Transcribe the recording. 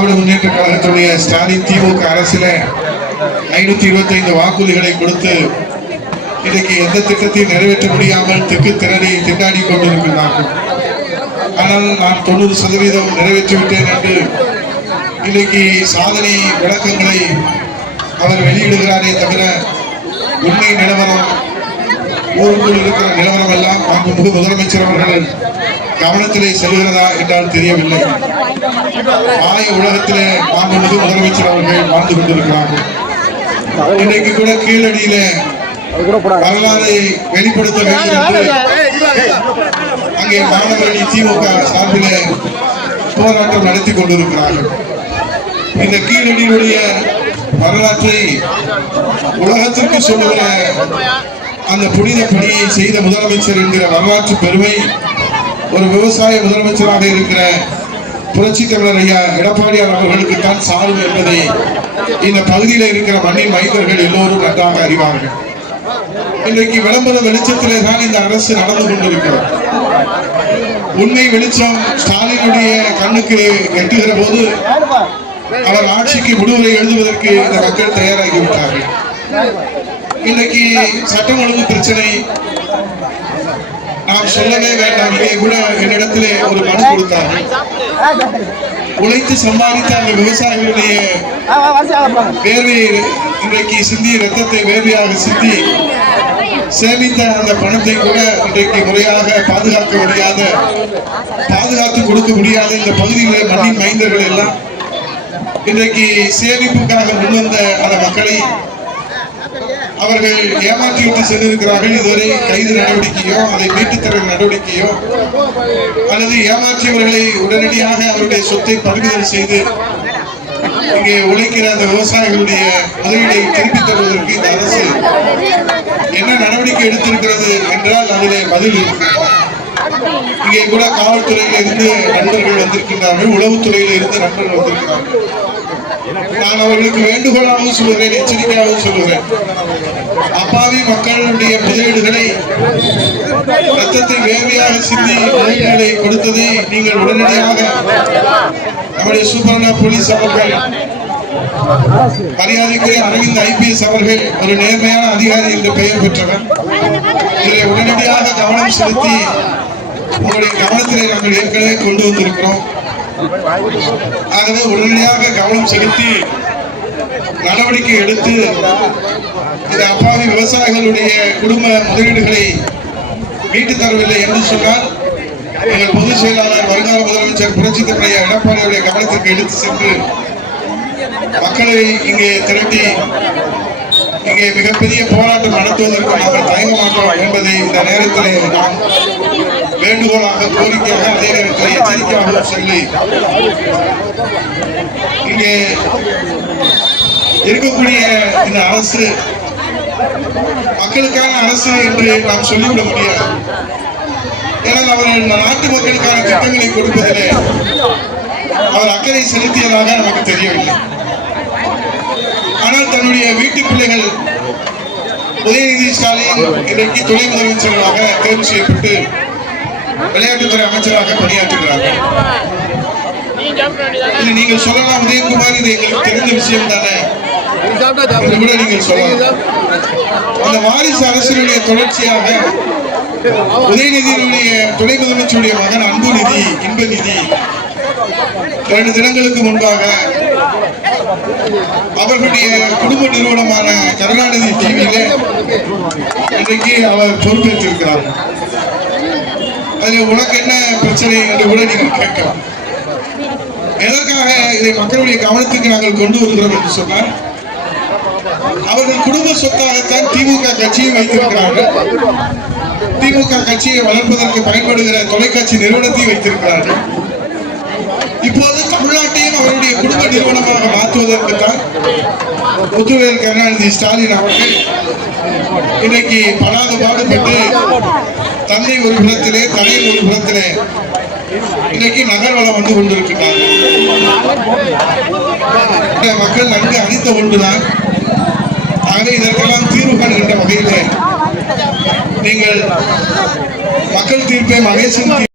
திராவிட முன்னேற்ற கழகத்துடைய ஸ்டாலின் திமுக அரசில ஐநூத்தி இருபத்தி ஐந்து வாக்குறுதிகளை கொடுத்து இன்றைக்கு எந்த திட்டத்தையும் நிறைவேற்ற முடியாமல் தெற்கு திறனை திண்டாடி கொண்டிருக்கிறார்கள். ஆனால் நான் தொண்ணூறு சதவீதம் நிறைவேற்றிவிட்டேன் என்று இன்னைக்கு சாதனை விளக்கங்களை அவர் வெளியிடுகிறாரே தவிர உண்மை நிலவரம் ஊருக்குள் இருக்கிற நிலவரம் எல்லாம் மாண்புமிகு முதலமைச்சர் அவர்கள் கவனத்திலே செல்கிறதா என்றால் தெரியவில்லை. ஆய உலகத்திலே மாண்புமிகு முதலமைச்சர் அவர்கள் வாழ்ந்து கொண்டிருக்கிறார்கள். இன்னைக்கு கூட கீழடியில வரலாறை வெளிப்படுத்த வேண்டும் என்று அங்கே மாணவரணி திமுக சார்பிலே போராட்டம் நடத்தி கொண்டிருக்கிறார்கள். இந்த கீழடியினுடைய வரலாற்றை உலகத்திற்கு சொல்லுகிற அந்த புனித பணியை செய்த முதலமைச்சர் என்கிற வரலாற்று பெருமை ஒரு விவசாய முதலமைச்சராக இருக்கிற புரட்சி தமிழர் ஐயா எடப்பாடியார் அவர்களுக்கு தான் சாரும் என்பதை இந்த பகுதியில் இருக்கிற மண்ணின் மைந்தர்கள் எல்லோரும் நன்றாக அறிவார்கள். இன்றைக்கு விளம்பர வெளிச்சத்திலே தான் இந்த அரசு நடந்து கொண்டிருக்கிறது. உண்மை வெளிச்சம் ஸ்டாலினுடைய கண்ணுக்கு எட்டுகிற போது அவர் ஆட்சிக்கு முடிவுரை எழுதுவதற்கு இந்த மக்கள் தயாராகிவிட்டார்கள். இன்னைக்கு சட்டம் ஒழுங்கு பிரச்சனை நான் சொல்லவே வேண்டாம். கூட என்னிடத்துல ஒரு மனு கொடுத்தாங்க உழைத்து சம்பாதித்த அந்த விவசாயிகளுடைய வேர்வை இன்றைக்கு சிந்தி ரத்தத்தை வேர்வையாக சிந்தி சேமித்த அந்த பணத்தை கூட இன்றைக்கு முறையாக பாதுகாக்க முடியாத பாதுகாத்து கொடுக்க முடியாத இந்த பகுதியிலே மண்ணின் மைந்தர்கள் எல்லாம் இன்றைக்கு சேமிப்புக்காக முன்வந்த அந்த மக்களை அவர்கள் ஏமாற்றிவிட்டு சென்றிருக்கிறார்கள். இதுவரை கைது நடவடிக்கையோ அதை மீட்டுத்தர நடவடிக்கையோ அல்லது ஏமாற்றியவர்களை உடனடியாக அவருடைய சொத்தை பறிமுதல் செய்து இங்கே உழைக்கிற அந்த விவசாயிகளுடைய முதலீடை திருப்பித் தருவதற்கு இந்த அரசு என்ன நடவடிக்கை எடுத்திருக்கிறது என்றால் அதிலே பதில் இங்கே கூட காவல்துறையில இருந்து நண்பர்கள் வந்திருக்கின்றார்கள். உளவுத்துறையில இருந்து நண்பர்கள் வந்திருக்கிறார்கள். நான் அவர்களுக்கு வேண்டுகோளாகவும் சொல்லுகிறேன் எச்சரிக்கையாகவும் சொல்லுகிறேன். அப்பாவி மக்களுடைய முதலீடுகளை ரத்தத்தை வேர்வையாக சிந்தி முதலீடுகளை கொடுத்ததை நீங்கள் உடனடியாக நம்முடைய சூப்பர்னா போலீஸ் அவர்கள் மரியாதைக்குரிய அரவிந்த் ஐபிஎஸ் அவர்கள் ஒரு நேர்மையான அதிகாரி என்று பெயர் பெற்றவர். இதில் உடனடியாக கவனம் செலுத்தி உங்களுடைய கவனத்திலே நாங்கள் ஏற்கனவே கொண்டு வந்திருக்கிறோம். ஆகவே உடனடியாக கவனம் செலுத்தி நடவடிக்கை எடுத்து இந்த அப்பாவி விவசாயிகளுடைய குடும்ப முதலீடுகளை மீட்டு தரவில்லை என்று சொன்னால் எங்கள் பொதுச் செயலாளர் வருங்கால முதலமைச்சர் புரட்சி தமிழைய எடப்பாடியுடைய கவனத்திற்கு எடுத்து சென்று மக்களை இங்கே திரட்டி இங்கே மிகப்பெரிய போராட்டம் நடத்துவதற்கு நாங்கள் தயங்க மாட்டோம் என்பதை இந்த நேரத்திலே நான் வேண்டுகோளாக கோரிக்கையாக அதே நேரத்தில் எச்சரிக்கையாக சொல்லி இங்கே இருக்கக்கூடிய இந்த அரசு மக்களுக்கான அரசு என்று நாம் சொல்லிவிட முடியாது. ஏன்னா அவர் இந்த நாட்டு மக்களுக்கான திட்டங்களை கொடுப்பதிலே அவர் அக்கறை செலுத்தியதாக நமக்கு தெரியவில்லை. ஆனால் தன்னுடைய வீட்டு பிள்ளைகள் உதயநிதி ஸ்டாலின் இன்றைக்கு துணை முதலமைச்சர்களாக தேர்வு செய்யப்பட்டு விளையாட்டுத்துறை அமைச்சராக பணியாற்றுகிறார்கள். நீங்க சொல்லலாம் உதயகுமார் இது எங்களுக்கு தெரிந்த விஷயம் தானே? கூட நீங்கள் சொல்லலாம். அந்த வாரிசு அரசினுடைய தொடர்ச்சியாக உதயநிதியினுடைய துணை முதலமைச்சருடைய மகன் அன்பு நிதி இன்ப நிதி இரண்டு தினங்களுக்கு முன்பாக அவர்களுடைய குடும்ப நிறுவனமான கருணாநிதி டிவியிலே இன்றைக்கு அவர் பொறுப்பேற்றிருக்கிறார். அதில் உனக்கு என்ன பிரச்சனை என்று கூட நீங்கள் கேட்கலாம். எதற்காக இதை மக்களுடைய கவனத்துக்கு நாங்கள் கொண்டு வருகிறோம் என்று சொன்னால் அவர்கள் குடும்ப சொத்தாகத்தான் திமுக கட்சியை வைத்திருக்கிறார்கள். திமுக கட்சியை வளர்ப்பதற்கு பயன்படுகிற தொலைக்காட்சி நிறுவனத்தை வைத்திருக்கிறார்கள். அவருடைய குடும்ப நிறுவனமாக மாற்றுவதற்குத்தான் முத்துவேல் கருணாநிதி ஸ்டாலின் அவர்கள் இன்னைக்கு படாத பாடுபட்டு தந்தை ஒரு புறத்திலே தலை ஒரு புறத்திலே இன்னைக்கு நகர்வலம் வந்து கொண்டிருக்கிறார்கள் மக்கள் நன்கு அறிந்த ஒன்றுதான் ஆகவே இதற்கெல்லாம் தீர்வு காணுகின்ற வகையில் நீங்கள் மக்கள் தீர்ப்பை மகேசன்